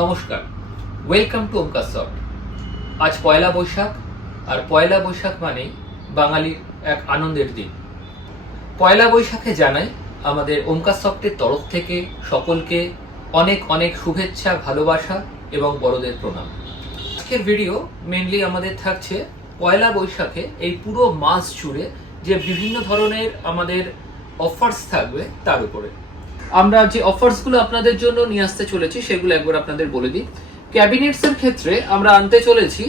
নমস্কার, welcome to Omkar soft. আজ পয়লা বৈশাখ, আর পয়লা বৈশাখ মানেই বাঙালির এক আনন্দের দিন। পয়লা বৈশাখে জানাই আমাদের ওমকার সফটের তরফ থেকে সকলকে অনেক অনেক শুভেচ্ছা, ভালোবাসা এবং বড়দের প্রণাম। আজকের ভিডিও মেনলি আমাদের থাকছে পয়লা বৈশাখে এই পুরো মাস জুড়ে যে বিভিন্ন ধরনের আমাদের অফার্স থাকবে তার উপরে। আমরা যে অফার্সগুলো আপনাদের জন্য নিয়ে আসতে চলেছি সেগুলো একবার আপনাদের বলে দিই। ক্যাবিনেটসের ক্ষেত্রে আমরা আনতে চলেছি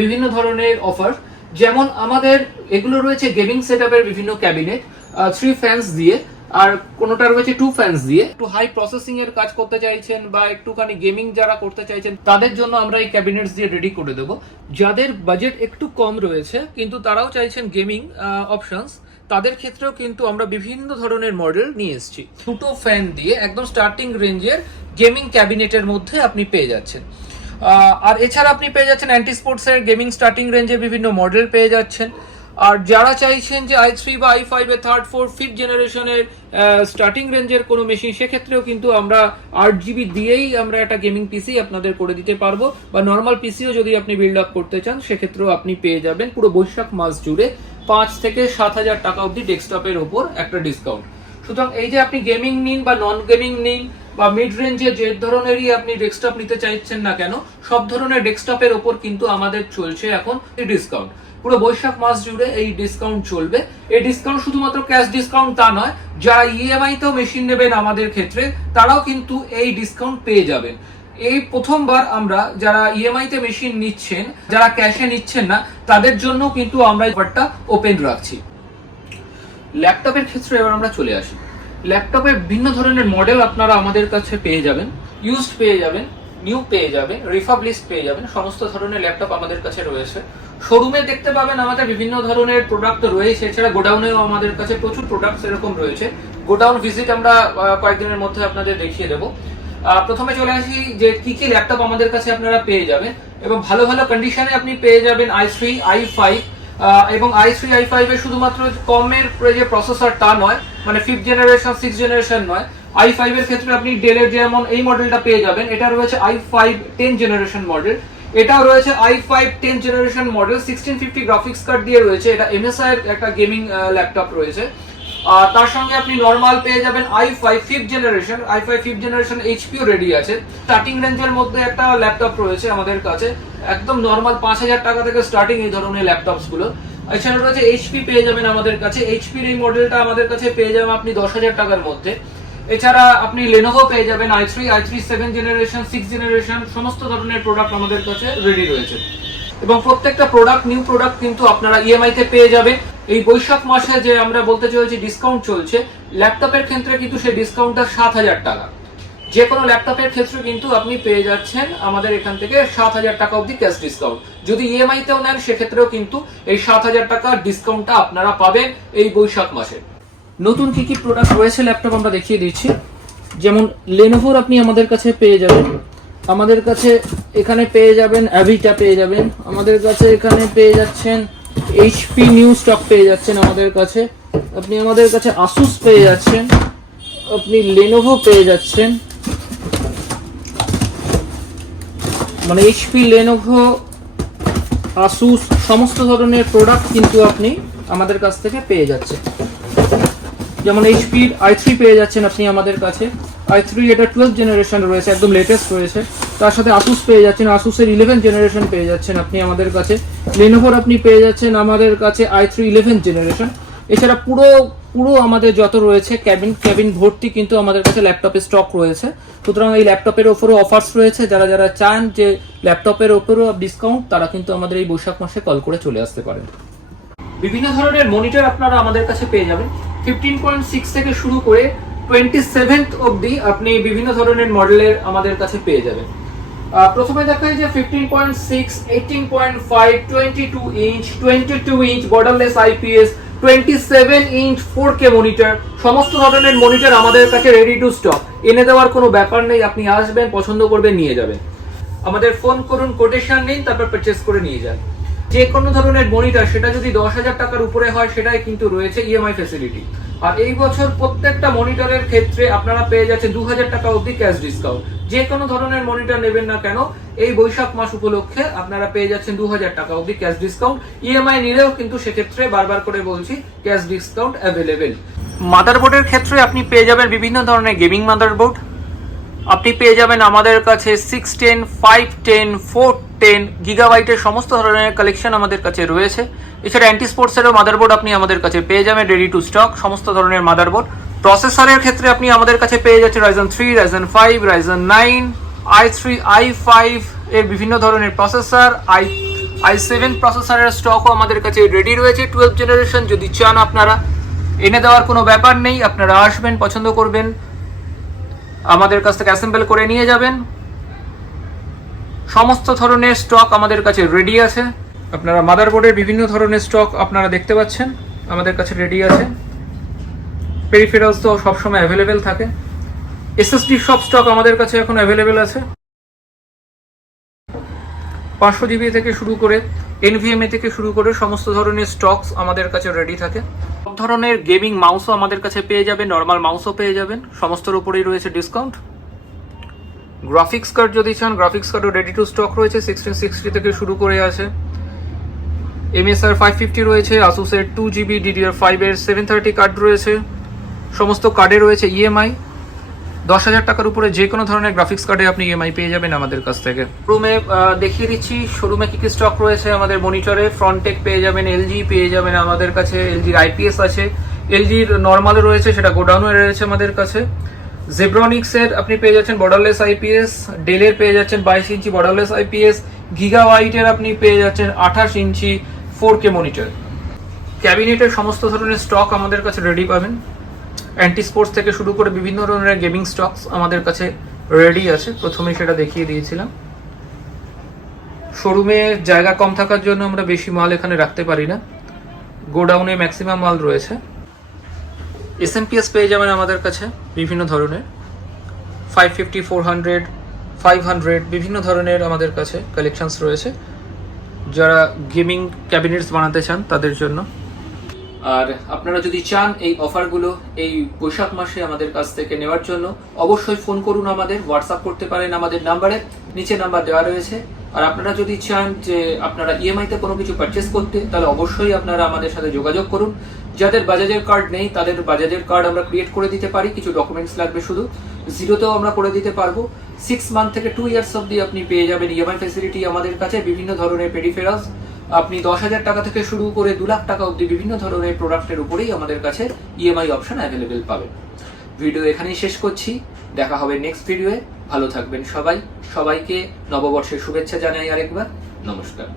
বিভিন্ন ধরনের অফার, যেমন আমাদের এগুলো রয়েছে গেমিং সেটআপের বিভিন্ন ক্যাবিনেট 3 ফ্যান্স দিয়ে, আর কোনোটা রয়েছে 2 ফ্যান্স দিয়ে। একটু হাই প্রসেসিং এর কাজ করতে চাইছেন বা একটুখানি গেমিং যারা করতে চাইছেন তাদের জন্য আমরা এই ক্যাবিনেটস দিয়ে রেডি করে দেবো। যাদের বাজেট একটু কম রয়েছে কিন্তু তারাও চাইছেন গেমিং অপশনস, তাদের ক্ষেত্রেও কিন্তু আমরা বিভিন্ন ধরনের মডেল নিয়ে এসেছি। 2 ফ্যান দিয়ে একদম স্টার্টিং রেঞ্জের গেমিং ক্যাবিনেটের মধ্যে আপনি পেয়ে যাচ্ছেন। আর এছাড়া আপনি পেয়ে যাচ্ছেন অ্যান্টি স্পোর্টসের গেমিং স্টার্টিং রেঞ্জের বিভিন্ন মডেল পেয়ে যাচ্ছেন। আর যারা চাইছেন যে i3 বা i5 এর 3rd 4th 5th জেনারেশনের স্টার্টিং রেঞ্জের কোনো মেশিন, সেক্ষেত্রেও কিন্তু আমরা 8GB দিয়েই আমরা একটা গেমিং পিসি আপনাদের করে দিতে পারবো, বা নর্মাল পিসিও যদি আপনি বিল্ড আপ করতে চান সেক্ষেত্রেও আপনি পেয়ে যাবেন পুরো বৈশাখ মাস জুড়ে 5 থেকে 7,000 টাকা অবধি ডেস্কটপের ওপর একটা ডিসকাউন্ট। সুতরাং এই যে আপনি গেমিং নিন বা নন গেমিং নিন বা মিড রেঞ্জে যে ধরনেরই আপনি ডেস্কটপ নিতে চাইছেন না কেন, সব ধরনের ডেস্কটপের ওপর কিন্তু আমাদের চলছে এখন এই ডিসকাউন্ট। পুরো বৈশাখ মাস জুড়ে এই ডিসকাউন্ট চলবে। এই ডিসকাউন্ট শুধুমাত্র ক্যাশ ডিসকাউন্ট তা নয়, যারা ইএমআই তেও মেশিন নেবেন আমাদের ক্ষেত্রে তারাও কিন্তু এই ডিসকাউন্ট পেয়ে যাবেন। এই প্রথমবার আমরা যারা ইএমআই তে মেশিন নিচ্ছেন, যারা ক্যাশে নিচ্ছেন না, তাদের জন্য কিন্তু আমরা অফারটা ওপেন রাখছি। ল্যাপটপের ক্ষেত্রে এবার আমরা চলে আসি। ল্যাপটপে ভিন্ন ধরনের মডেল আপনারা আমাদের কাছে পেয়ে যাবেন। ইউজড পেয়ে যাবেন, নিউ পেয়ে যাবেন, রিফাবলিশড পেয়ে যাবেন। সমস্ত ধরনের ল্যাপটপ আমাদের কাছে রয়েছে। শোরুমে দেখতে পাবেন আমাদের বিভিন্ন ধরনের প্রোডাক্ট রয়েছে, এছাড়া গোডাউনেও আমাদের কাছে প্রচুর প্রোডাক্ট এরকম রয়েছে। গোডাউন ভিজিট আমরা কয়েকদিনের মধ্যে আপনাদের দেখিয়ে দেবো। প্রথমে চলে আসি যে কি কি ল্যাপটপ আমাদের কাছে আপনারা পেয়ে যাবেন, এবং ভালো ভালো কন্ডিশনে আপনি পেয়ে যাবেন i3 i5 এবং i3 i5 এর শুধুমাত্র কমের যে প্রসেসর তা নয়, মানে 5th জেনারেশন 6th জেনারেশন নয়। i5 এর ক্ষেত্রে আপনি ডেলের যেমন এই মডেলটা পেয়ে যাবেন, এটা রয়েছে i5 10 জেনারেশন মডেল। এটাও রয়েছে i5 10 generation model, 1650 graphics card দিয়ে রয়েছে। এটা MSI এর একটা গেমিং ল্যাপটপ রয়েছে। আর তার সঙ্গে আপনি নরমাল পেয়ে যাবেন i5 5th generation, i5 5th generation এইচপিও রেডি আছে। স্টার্টিং রেঞ্জের মধ্যে একটা ল্যাপটপ রয়েছে আমাদের কাছে, একদম নরমাল 5,000 টাকা থেকে স্টার্টিং এই ধরনের ল্যাপটপস গুলো। এছাড়া রয়েছে এইচপি পেয়ে যাবেন আমাদের কাছে। এইচপির এই মডেলটা আমাদের কাছে পেয়ে যাবেন আপনি 10,000 টাকার মধ্যে। এছাড়া আপনি লেনোভো পেয়ে যাবেন i3 7th generation 6th generation, সমস্ত ধরনের প্রোডাক্ট আমাদের কাছে রেডি রয়েছে। এবং প্রত্যেকটা প্রোডাক্ট নিউ প্রোডাক্ট কিন্তু আপনারা ইএমআই তে পেয়ে যাবেন। এই বৈশাখ মাসে যে আমরা বলতে চলেছি ডিসকাউন্ট চলছে, ল্যাপটপের ক্ষেত্রে কিন্তু সেই ডিসকাউন্টটা 7,000 টাকা। যে কোনো ল্যাপটপের ক্ষেত্রে কিন্তু আপনি পেয়ে যাচ্ছেন আমাদের এখান থেকে 7,000 টাকা অবধি ক্যাশ ডিসকাউন্ট। যদি ইএমআই তেও নেন সেক্ষেত্রেও কিন্তু এই 7,000 টাকা ডিসকাউন্টটা আপনারা পাবেন এই বৈশাখ মাসে। নতুন কি কি প্রোডাক্ট রয়েছে ল্যাপটপ আমরা দেখিয়ে দিচ্ছি। যেমন লেনোভোর আপনি আমাদের কাছে পেয়ে যাবেন, আমাদের কাছে এখানে পেয়ে যাবেন অ্যাভিটা পেয়ে যাবেন, আমাদের কাছে এখানে পেয়ে যাচ্ছেন এইচপি নিউ স্টক পেয়ে যাচ্ছেন আমাদের কাছে, আপনি আমাদের কাছে আসুস পেয়ে যাচ্ছেন, আপনি লেনোভো পেয়ে যাচ্ছেন, মানে এইচপি, লেনোভো, আসুস সমস্ত ধরনের প্রোডাক্ট কিন্তু আপনি আমাদের কাছ থেকে পেয়ে যাচ্ছেন। যেমন এইচপির i3 পেয়ে যাচ্ছেন আপনি আমাদের কাছে, i3 এটা 12th জেনারেশন রয়েছে, একদম লেটেস্ট রয়েছে। তার সাথে আসুস পেয়ে যাচ্ছেন, আসুসের 11th জেনারেশন পেয়ে যাচ্ছেন আপনি আমাদের কাছে। লেনোভোর আপনি পেয়ে যাচ্ছেন আমাদের কাছে i3 11th জেনারেশন। এছাড়া পুরো আমাদের যত রয়েছে ক্যাবিন ভর্তি কিন্তু আমাদের কাছে ল্যাপটপের স্টক রয়েছে। সুতরাং এই ল্যাপটপের ওপরও অফার্স রয়েছে। যারা চান যে ল্যাপটপের ওপরও ডিসকাউন্ট, তারা কিন্তু আমাদের এই বৈশাখ মাসে কল করে চলে আসতে পারেন। বিভিন্ন ধরনের মনিটর আপনারা আমাদের কাছে পেয়ে যাবেন। 15.6 থেকে শুরু করে 27th অবধি আপনি বিভিন্ন ধরনের মডেলের আমাদের কাছে পেয়ে যাবেন। প্রথমে দেখাই যে 15.6, 18.5, 22 inch, 22 inch borderless IPS, 27 inch 4K monitor, সমস্ত ধরনের মনিটর আমাদের কাছে রেডি টু স্টক। এনে দেওয়ার কোনো ব্যাপার নেই, আপনি আসবেন, পছন্দ করবেন, নিয়ে যাবেন। আমাদের ফোন করুন, কোটেশন নিন, তারপর পারচেজ করে নিয়ে যান। যে কোনো ধরনের মনিটর, সেটা যদি 10,000 টাকার উপরে হয় সেটাই কিন্তু রয়েছে ইএমআই ফ্যাসিলিটি। আর এই বছর প্রত্যেকটা মনিটরের ক্ষেত্রে আপনারা পেয়ে যাচ্ছেন 2000 টাকা অবধি ক্যাশ ডিসকাউন্ট। যে কোনো ধরনের মনিটর নেবেন না কেন এই বৈশাখ মাস উপলক্ষে আপনারা পেয়ে যাচ্ছেন 2000 টাকা অবধি ক্যাশ ডিসকাউন্ট। ইএমআই নিলেও কিন্তু সেক্ষেত্রে বারবার করে বলছি ক্যাশ ডিসকাউন্ট অ্যাভেলেবেল। মাদারবোর্ডের ক্ষেত্রে আপনি পেয়ে যাবেন বিভিন্ন ধরনের গেমিং মাদারবোর্ড। আপনি পেয়ে যাবেন আমাদের কাছে 610, 510, 410 গিগাবাইটের সমস্ত ধরনের কালেকশন আমাদের কাছে রয়েছে। এছাড়া অ্যান্টি স্পোর্টসেরও মাদারবোর্ড আপনি আমাদের কাছে পেয়ে যাবেন রেডি টু স্টক সমস্ত ধরনের মাদারবোর্ড। প্রসেসরের ক্ষেত্রে আপনি আমাদের কাছে পেয়ে যাচ্ছেন Ryzen 3, Ryzen 5, Ryzen 9, i3, i5 এর বিভিন্ন ধরনের প্রসেসর, i7 প্রসেসরের স্টকও আমাদের কাছে রেডি রয়েছে 12 জেনারেশন। যদি চান আপনারা এনে দেওয়ার কোনো ব্যাপার নেই, আপনারা আসবেন, পছন্দ করবেন, আমাদের কাছ থেকে অ্যাসেম্বল করে নিয়ে যাবেন। সমস্ত ধরনের স্টক আমাদের কাছে রেডি আছে। আপনারা মাদারবোর্ডের বিভিন্ন ধরনের স্টক আপনারা দেখতে পাচ্ছেন আমাদের কাছে রেডি আছে। পেরিফেরালস তো সবসময় অ্যাভেলেবেল থাকে। এসএসডি সব স্টক আমাদের কাছে এখন অ্যাভেলেবেল আছে। 500 জিবি থেকে শুরু করে এনভিএমএ থেকে শুরু করে সমস্ত ধরনের স্টকস আমাদের কাছে রেডি থাকে। সব ধরনের গেমিং মাউসও আমাদের কাছে পেয়ে যাবেন, নর্মাল মাউসও পেয়ে যাবেন, সমস্তর উপরেই রয়েছে ডিসকাউন্ট। গ্রাফিক্স কার্ড যদি চান গ্রাফিক্স কার্ডও রেডি টু স্টক রয়েছে, 1660 থেকে শুরু করে আছে। MSR 550 রয়েছে, আসুসের 2GB DDR5 এর 730 কার্ড রয়েছে। সমস্ত কার্ডে রয়েছে ইএমআই। 10,000 টাকার উপরে যে কোনো ধরনের গ্রাফিক্স কার্ডে আপনি ইএমআই পেয়ে যাবেন আমাদের কাছ থেকে। শোরুমে দেখিয়ে দিচ্ছি শোরুমে কি কি স্টক রয়েছে আমাদের মনিটরে। ফ্রন্টেক পেয়ে যাবেন, এলজি পেয়ে যাবেন আমাদের কাছে, এলজির আইপিএস আছে, এলজির নর্মাল রয়েছে, সেটা গোডাউনে রয়েছে আমাদের কাছে। জেব্রনিক্সের আপনি পেয়ে যাচ্ছেন বর্ডারলেস আইপিএস, ডেলের পেয়ে যাচ্ছেন 22 ইঞ্চি বর্ডারলেস আইপিএস, গিগাবাইটের আপনি পেয়ে যাচ্ছেন 28 ইঞ্চি 4K মনিটর। ক্যাবিনেটের সমস্ত ধরনের স্টক আমাদের কাছে রেডি পাবেন। অ্যান্টি স্পোর্টস থেকে শুরু করে বিভিন্ন ধরনের গেমিং স্টকস আমাদের কাছে রেডি আছে। প্রথমে সেটা দেখিয়ে দিয়েছিলাম। শোরুমে জায়গা কম থাকার জন্য আমরা বেশি মাল এখানে রাখতে পারি না, গোডাউনে ম্যাক্সিমাম মাল রয়েছে। এসএমপিএস পেয়ে যাবেন আমাদের কাছে বিভিন্ন ধরনের 550, 400, 500 বিভিন্ন ধরনের আমাদের কাছে কালেকশনস রয়েছে যারা গেমিং ক্যাবিনেটস বানাতে চান তাদের জন্য। আর আপনারা যদি চান এই অফারগুলো এই বৈশাখ মাসে আমাদের কাছ থেকে নেওয়ার জন্য অবশ্যই ফোন করুন, আমাদের হোয়াটসঅ্যাপ করতে পারেন আমাদের নাম্বারে, নিচে নাম্বার দেওয়া রয়েছে। আর আপনারা যদি চান যে আপনারা ইএমআইতে কোনো কিছু পারচেস করতে, তাহলে অবশ্যই আপনারা আমাদের সাথে যোগাযোগ করুন। যাদের বাজাজের কার্ড নেই তাদের বাজাজের কার্ড আমরা ক্রিয়েট করে দিতে পারি, কিছু ডকুমেন্টস লাগবে শুধু, জিরোতেও আমরা করে দিতে পারবো। 6 মান্থ থেকে 2 ইয়ার্স অব্দি আপনি পেয়ে যাবেন ইএমআই ফ্যাসিলিটি আমাদের কাছে। বিভিন্ন ধরনের পেরিফেরালস আপনি 10,000 টাকা থেকে শুরু করে 2 লাখ টাকা অব্দি বিভিন্ন ধরনের প্রোডাক্টের উপরেই আমাদের কাছে ইএমআই অপশন অ্যাভেলেবেল পাবেন। ভিডিও এখানেই শেষ করছি, দেখা হবে নেক্সট ভিডিওয়ে। ভালো থাকবেন সবাই, সবাইকে নববর্ষের শুভেচ্ছা জানাই আরেকবার। নমস্কার।